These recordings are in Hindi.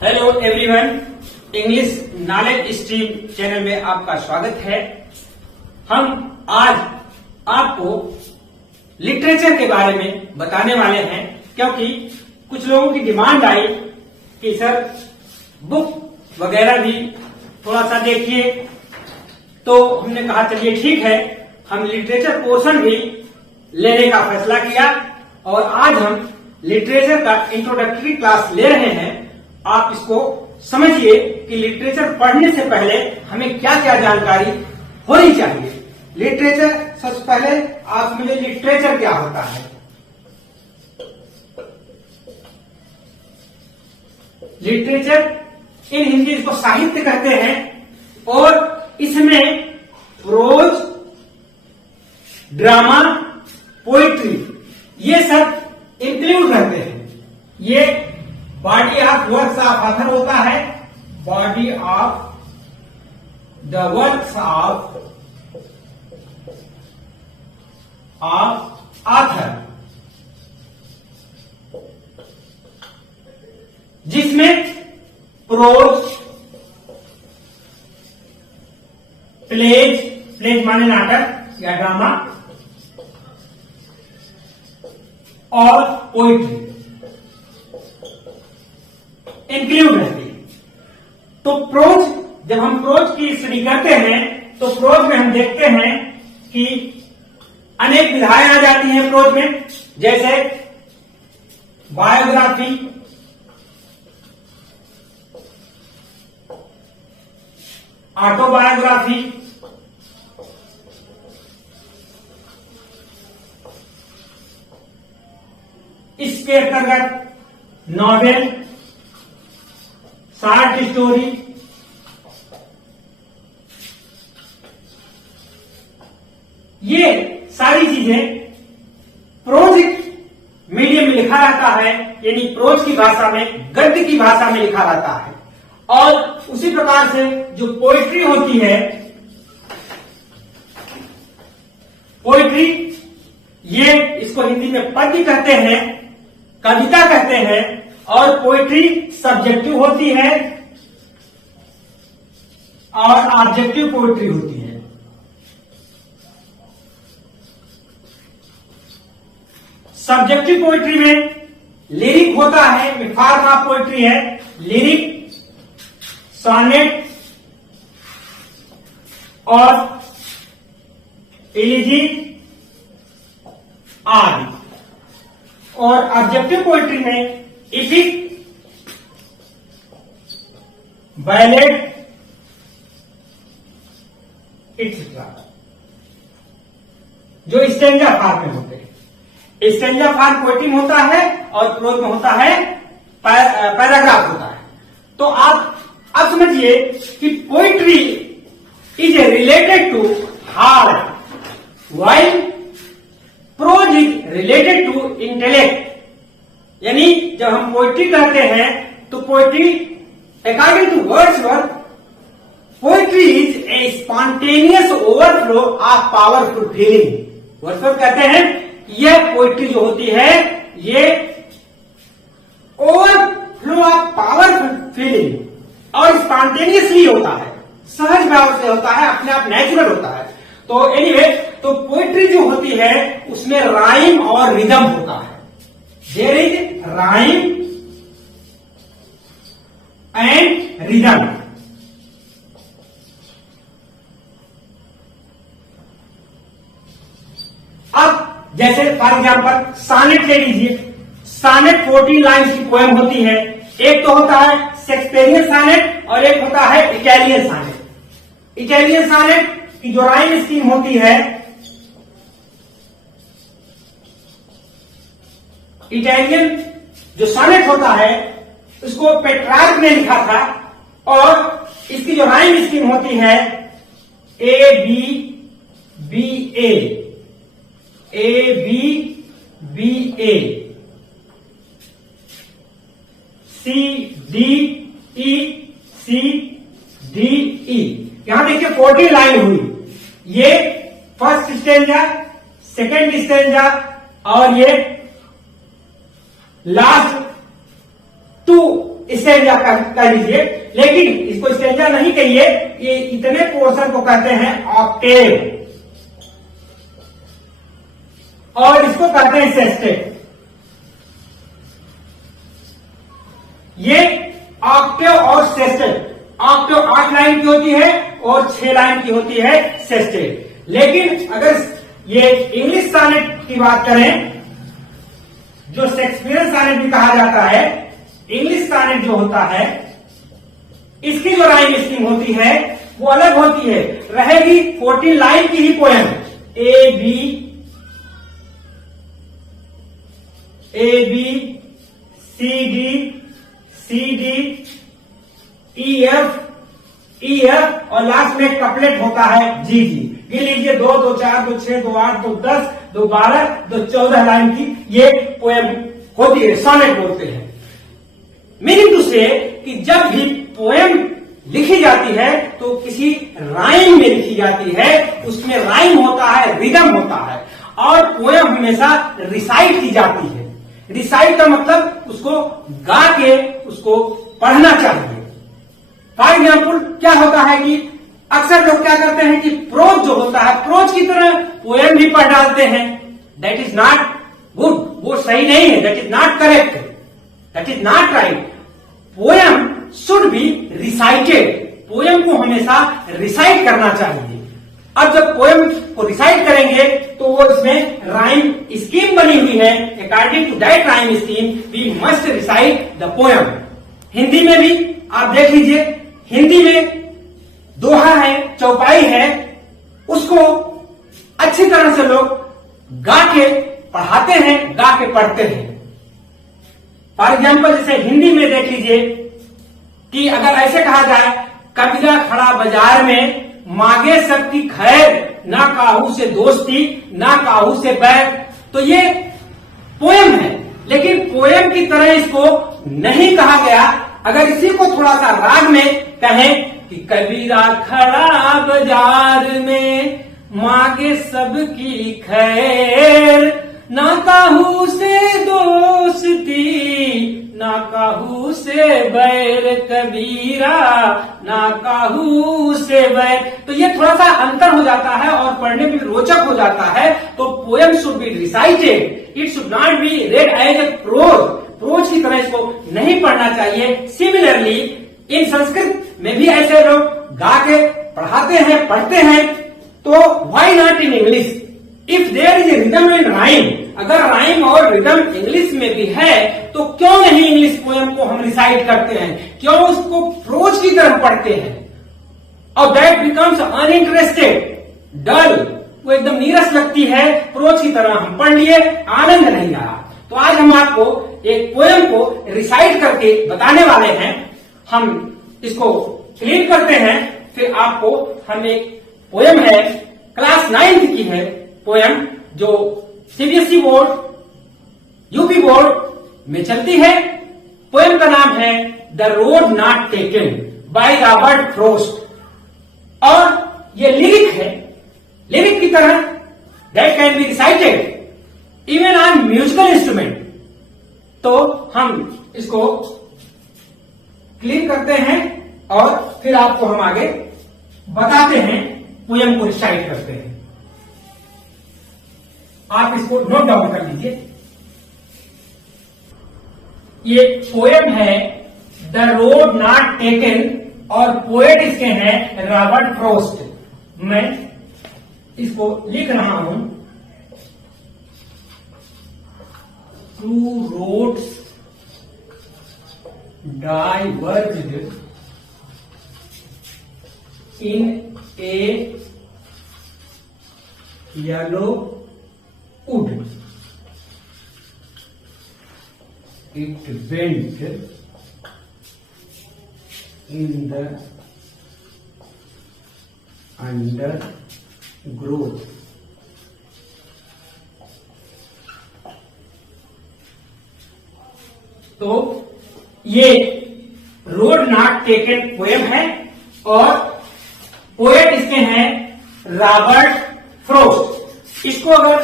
Hello everyone, English knowledge stream channel में आपका स्वागत है। हम आज आपको लिटरेचर के बारे में बताने वाले हैं, क्योंकि कुछ लोगों की डिमांड आई कि सर बुक वगैरह भी थोड़ा सा देखिए, तो हमने कहा चलिए ठीक है, हम लिटरेचर पोर्शन भी लेने का फैसला किया और आज हम लिटरेचर का इंट्रोडक्टरी क्लास ले रहे हैं। आप इसको समझिए कि लिटरेचर पढ़ने से पहले हमें क्या क्या जानकारी होनी चाहिए। लिटरेचर, सबसे पहले आप समझिए लिटरेचर क्या होता है। लिटरेचर इन हिंदी इसको साहित्य कहते हैं और इसमें प्रोज, ड्रामा, पोइट्री ये सब इंक्लूड रहते हैं। ये body of works of author होता है, body of the works of author, जिसमें प्रोज, प्लेज माने नाटक या ड्रामा, और पोइट्री इंक्लूड रहती है। तो प्रोज, जब हम प्रोज की स्टडी करते हैं तो प्रोज में हम देखते हैं कि अनेक विधाएं आ जाती हैं प्रोज में, जैसे बायोग्राफी, ऑटोबायोग्राफी, इसके अंतर्गत नॉवेल, शॉर्ट स्टोरी, ये सारी चीजें प्रोज मीडियम में लिखा रहता है, यानी प्रोज की भाषा में, गद्य की भाषा में लिखा रहता है। और उसी प्रकार से जो पोइट्री होती है, पोइट्री ये इसको हिंदी में पद्य कहते हैं, कविता कहते हैं, और पोइट्री सब्जेक्टिव होती है और ऑब्जेक्टिव पोइट्री होती है। सब्जेक्टिव पोइट्री में लिरिक होता है, फॉर्म ऑफ पोइट्री है लिरिक, सोनेट और एलिजी आदि। और ऑब्जेक्टिव पोइट्री में इपिक, बैलेड एक्सेट्रा, जो स्टैंजा फॉर्म में होते हैं। स्टैंजा फॉर्म पोइट्री में होता है और प्रोज में होता है पैराग्राफ होता है। तो आप अब समझिए कि poetry is related to heart, while prose is related to intellect. यानी जब हम पोइट्री कहते हैं तो poetry according to Wordsworth, poetry is a spontaneous overflow of powerful feeling. Wordsworth कहते हैं यह पोइट्री जो होती है ये ओवरफ्लो ऑफ पावरफुल फीलिंग और स्पॉन्टेनियसली होता है, सहज भाव से होता है, अपने आप नेचुरल होता है। तो एनीवे, तो पोइट्री जो होती है उसमें राइम और रिदम होता है। There is rhyme and rhythm. अब जैसे फॉर एग्जाम्पल सानेट ले लीजिए। सानेट 40 लाइन्स की पोएम होती है। एक तो होता है शेक्सपियरियन सानेट और एक होता है इटालियन सानेट। इटालियन सानेट की जो राइम स्कीम होती है, इटालियन जो सोनेट होता है उसको पेट्रार्क ने लिखा था और इसकी जो राइम स्कीम होती है A B B A, A B B A, C D E, C D E. यहां देखिए 40 लाइन हुई। ये फर्स्ट स्टेंजा, सेकेंड स्टेंजा और ये लास्ट 2 स्टेंजा कर लीजिए, लेकिन इसको स्टेंजा नहीं कहिए, ये इतने पोर्शन को कहते हैं ऑक्टेव और इसको कहते हैं सेस्टेट। ये ऑक्टेव और सेस्टेट, ऑक्टेव 8 लाइन की होती है और 6 लाइन की होती है सेस्टेट। लेकिन अगर ये इंग्लिश सॉनेट की बात करें, जो शेक्सपियरियन सॉनेट भी कहा जाता है, इंग्लिश सॉनेट जो होता है, इसकी जो राइम स्कीम होती है वो अलग होती है, रहेगी 14 लाइन की ही poem, A B C D E F और लास्ट में कपलेट होता है जी। गिन लीजिए 2, 2, 4, 2, 6, 2, 8, 2, 10, 2, 12, 2, 14 लाइन की ये पोएम होती है, सॉनेट बोलते हैं। मीनिंग टू से कि जब भी पोएम लिखी जाती है तो किसी राइम में लिखी जाती है, उसमें राइम होता है, रिदम होता है, और पोएम हमेशा रिसाइट की जाती है। रिसाइट का मतलब उसको गा के उसको पढ़ना चाहिए। फॉर एग्जाम्पल क्या होता है कि अक्सर लोग क्या करते हैं कि प्रोज जो होता है, प्रोज की तरह पोएम भी पढ़ डालते हैं। दैट इज नॉट गुड, वो सही नहीं है, that is not correct, that is not right. Poem should be recited, poem को हमेशा रिसाइट करना चाहिए। अब जब पोएम को रिसाइट करेंगे तो वो इसमें राइम स्कीम बनी हुई है, according to that rhyme scheme we must recite the poem. Hindi में भी आप देख लीजिए, हिंदी में दोहा है, चौपाई है, उसको अच्छी तरह से लोग गा के पढ़ाते हैं, गा के पढ़ते हैं। फॉर एग्जाम्पल जैसे हिंदी में देख लीजिए कि अगर ऐसे कहा जाए, कबीरा खड़ा बाजार में मांगे सबकी खैर, ना काहू से दोस्ती ना काहू से बैर, तो ये पोएम है, लेकिन पोएम की तरह इसको नहीं कहा गया। अगर इसी को थोड़ा सा राग में कहें कि कबीरा खड़ा बाजार में मांगे सबकी खैर, ना काहू से दोस्ती ना काहू से बैर, कबीरा ना काहू से बैर, तो ये थोड़ा सा अंतर हो जाता है और पढ़ने में रोचक हो जाता है। तो poem should be recited, it should not be read as a prose, prose की तरह इसको नहीं पढ़ना चाहिए। सिमिलरली इन संस्कृत में भी ऐसे लोग गा के पढ़ाते हैं, पढ़ते हैं, तो why not in English if there is a rhyme and rhythm. अगर राइम और रिदम इंग्लिश में भी है तो क्यों नहीं इंग्लिश पोएम को हम रिसाइट करते हैं, क्यों उसको प्रोज की तरह पढ़ते हैं। और दैट बिकम्स अनइंटरेस्टेड, डल, वो एकदम नीरस लगती है। प्रोज की तरह हम पढ़ लिए, आनंद नहीं रहा। तो आज हम आपको एक पोएम को रिसाइट करके बताने वाले हैं। हम इसको क्लीन करते हैं, फिर आपको हम एक पोएम है, क्लास 9 की है पोएम, जो सीबीएसई बोर्ड, यूपी बोर्ड में चलती है। पोएम का नाम है the road not taken by Robert Frost. और ये लिरिक है, लिरिक की तरह that can be recited even on musical instrument. तो हम इसको क्लीन करते हैं और फिर आपको हम आगे बताते हैं, पोएम को रिसाइट करते हैं। आप इसको नोट डाउन कर लीजिए। ये पोएम है द रोड नॉट टेकन और पोएट इसके हैं रॉबर्ट फ्रॉस्ट। मैं इसको लिख रहा हूं, two roads diverged in a yellow wood. It went in the undergrowth. तो ये रोड नॉट टेकन पोएम है और पोएट इसके हैं रॉबर्ट फ्रॉस्ट। इसको अगर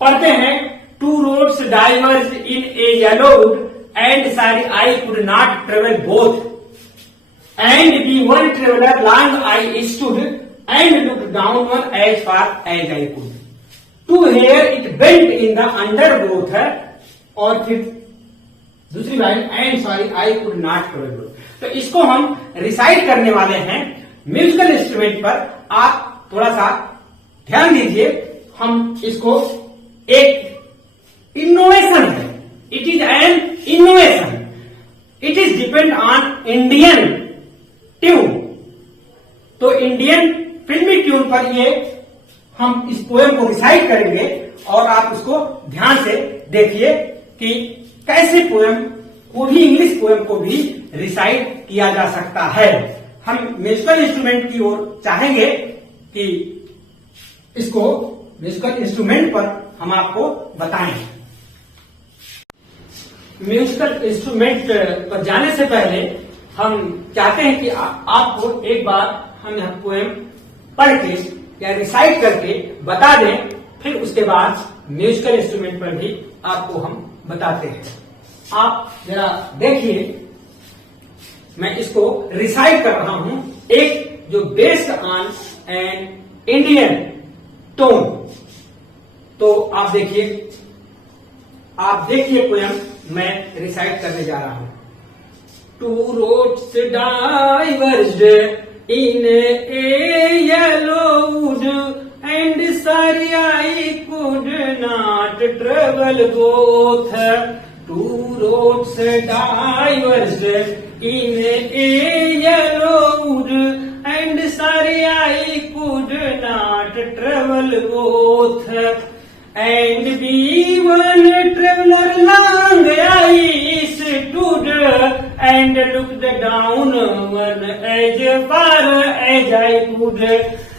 पढ़ते हैं, two roads diverge in a yellow wood, and sorry I could not travel both. And be one traveler long I stood and looked down one as far as I could. To hear it bent in the undergrowth. और फिर दूसरी line and sorry I could not travel. तो इसको हम रिसाइट करने वाले हैं म्यूजिकल इंस्ट्रूमेंट पर. आप थोड़ा सा ध्यान दीजिए. हम इसको एक इनोवेशन है. It is an innovation. It is depend on Indian tune. तो इंडियन फिल्मी ट्यून पर ये हम इस पोएम को रिसाइट करेंगे और आप उसको ध्यान से देखिए कि कैसे पोएम को भी, इंग्लिश पोएम को भी रिसाइट किया जा सकता है. हम म्यूजिकल इंस्ट्रूमेंट की ओर चाहेंगे कि इसको म्यूजिकल इंस्ट्रूमेंट पर हम आपको बताएं. म्यूजिकल इंस्ट्रूमेंट पर जाने से पहले हम चाहते हैं कि आपको एक बार हम यह पोएम पढ़ के या रिसाइट करके बता दें. फिर उसके बाद म्यूजिकल इंस्ट्रूमेंट पर भी आपको हम बताते हैं. आप जरा देखिए, मैं इसको रिसाइट कर रहा हूं एक जो based on an Indian tone. तो आप देखिए पोएम मैं रिसाइट करने जा रहा हूं. Two roads diverged in a yellow wood and sorry I could not travel both. Two roads diverged in a yellow wood and sorry I could not travel both. And be one traveler long I stood and looked down one as far as I could.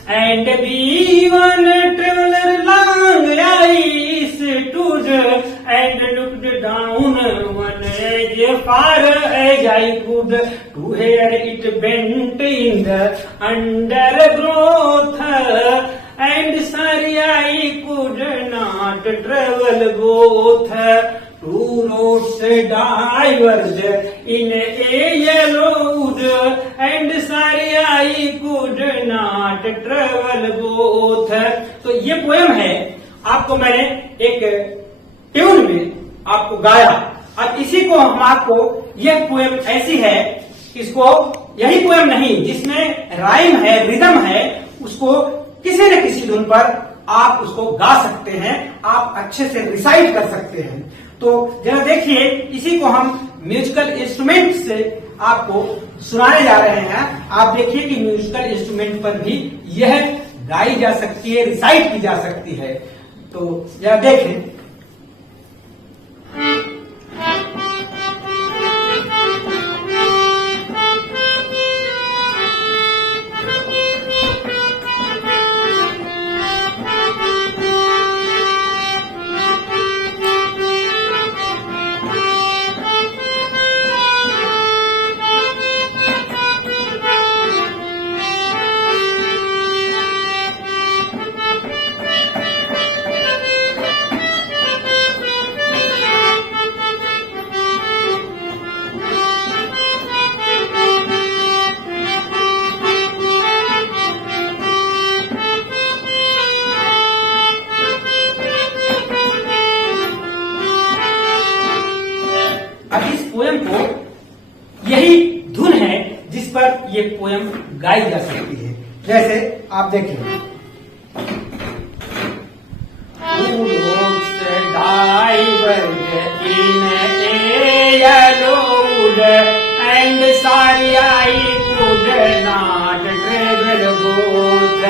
And be one traveler long I stood and looked down one as far as I could. To hear it bent in the undergrowth and sorry I could not travel both. Two roads diverged in a yellow wood and sorry I could not travel both. तो ये पोएम है, आपको मैंने एक ट्यून में आपको गाया. अब इसी को हम आपको, यह पोएम ऐसी है, इसको यही पोएम नहीं जिसमें राइम है, रिदम है, उसको किसी न किसी धुन पर आप उसको गा सकते हैं, आप अच्छे से रिसाइट कर सकते हैं. तो जरा देखिए, इसी को हम म्यूजिकल इंस्ट्रूमेंट से आपको सुनाने जा रहे हैं. आप देखिए कि म्यूजिकल इंस्ट्रूमेंट पर भी यह गाई जा सकती है, रिसाइट की जा सकती है. तो जरा देखें. अब इस पोएम को, यही धुन है जिस पर ये पोएम गाई जा सकती है. जैसे आप देखें, and sorry I could not travel both.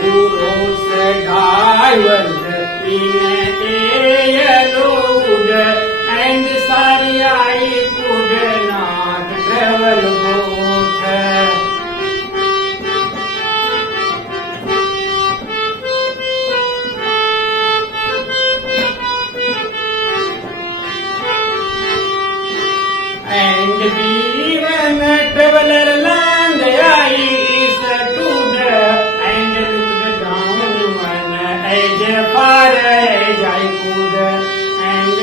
Two roads diverged in a yellow wood and sorry I could not travel both. And even a traveler long I stood and looked down as far as I could. And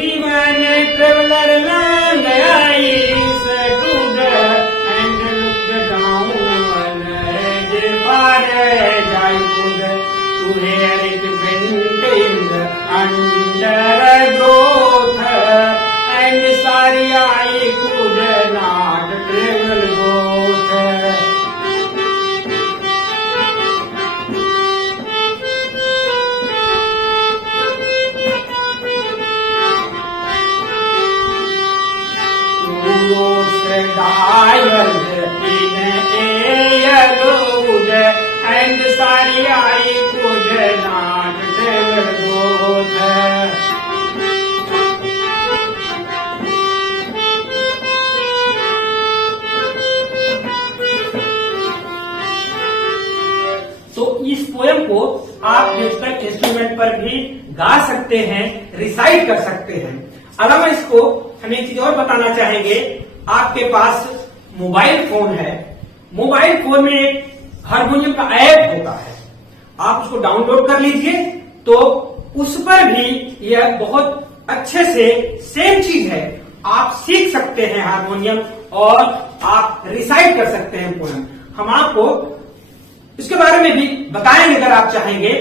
even a traveler dials in a road, and sorry I could not travel both. तो इस पोयम को आप म्यूजिकल इंस्ट्रूमेंट पर भी गा सकते हैं, रिसाइट कर सकते हैं। अलावा इसको हम एक चीज और बताना चाहेंगे, आपके पास मोबाइल फोन है, मोबाइल फोन में एक हारमोनियम का ऐप होता है, आप उसको डाउनलोड कर लीजिए, तो उस पर भी यह बहुत अच्छे से सेम चीज है, आप सीख सकते हैं हारमोनियम और आप रिसाइट कर सकते हैं पोयम। हम आपको इसके बारे में भी बताएंगे अगर आप चाहेंगे।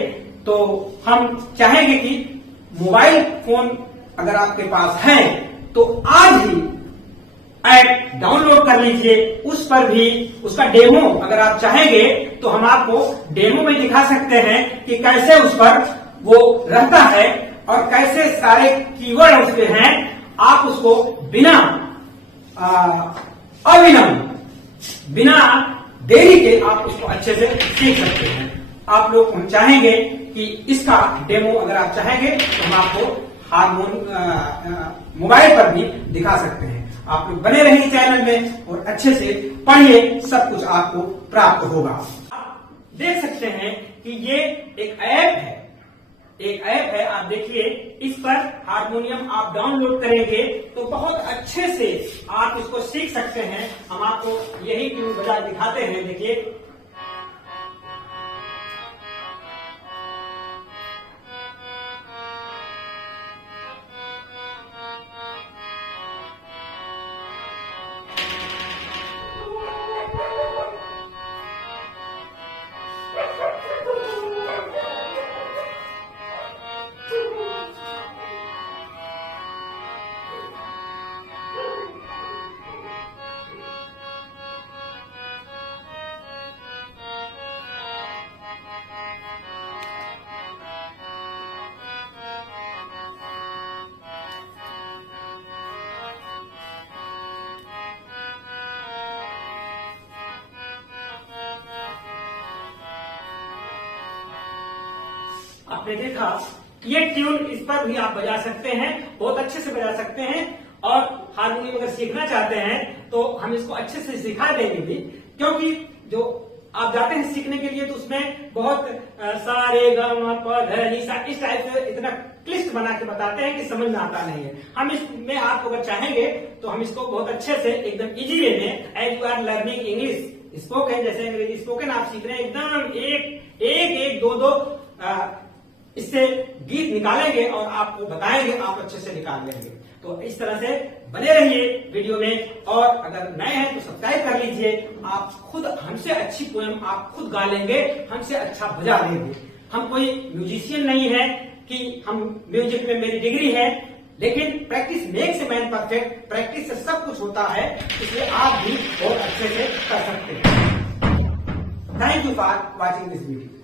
तो हम चाहेंगे कि मोबाइल फोन अगर आपके पास है तो आज ही ऐप डाउनलोड कर लीजिए, उस पर भी उसका डेमो अगर आप चाहेंगे तो हम आपको डेमो में दिखा सकते हैं कि कैसे उस पर वो रहता है और कैसे सारे कीवर्ड उसके हैं। आप उसको बिना अविलंब, बिना देरी के आप उसको अच्छे से सीख सकते हैं। आप लोग हम चाहेंगे कि इसका डेमो अगर आप चाहेंगे तो हम आपको मोबाइल पर भी दिखा सकते हैं। आप लोग बने रहिए चैनल में और अच्छे से पढ़िए, सब कुछ आपको प्राप्त होगा। आप देख सकते हैं कि ये एक ऐप है, एक ऐप है, आप देखिए इस पर हारमोनियम आप डाउनलोड करेंगे तो बहुत अच्छे से आप इसको सीख सकते हैं। हम आपको यही ट्यून बजा दिखाते हैं, देखिए। आपने देखा ये ट्यून, इस पर भी आप बजा सकते हैं, बहुत अच्छे से बजा सकते हैं। और हारमोनियम अगर सीखना चाहते हैं तो हम इसको अच्छे से सिखा देंगे भी, क्योंकि जो आप जाते हैं सीखने के लिए तो उसमें बहुत सारे ग प ध नि सा इस टाइप से इतना क्लिष्ट बना के बताते हैं कि समझ में आता नहीं है। हम इसमें आप अगर चाहेंगे तो हम इसको बहुत अच्छे से एकदम इजी वे में, as you are learning English spoken, जैसे अंग्रेजी स्पोकन आप सीख रहे हैं, एकदम एक दो इससे गीत निकालेंगे और आपको बताएंगे, आप अच्छे से निकाल लेंगे। तो इस तरह से बने रहिए वीडियो में, और अगर नए हैं तो सब्सक्राइब कर लीजिए। आप खुद हमसे अच्छी पोएम आप खुद गा लेंगे, हमसे अच्छा बजा लेंगे। हम कोई म्यूजिशियन नहीं है कि हम म्यूजिक में मेरी डिग्री है, लेकिन practice makes a man perfect, practice से सब कुछ होता है, इसलिए आप भी बहुत अच्छे से कर सकते हैं। Thank you for watching this video.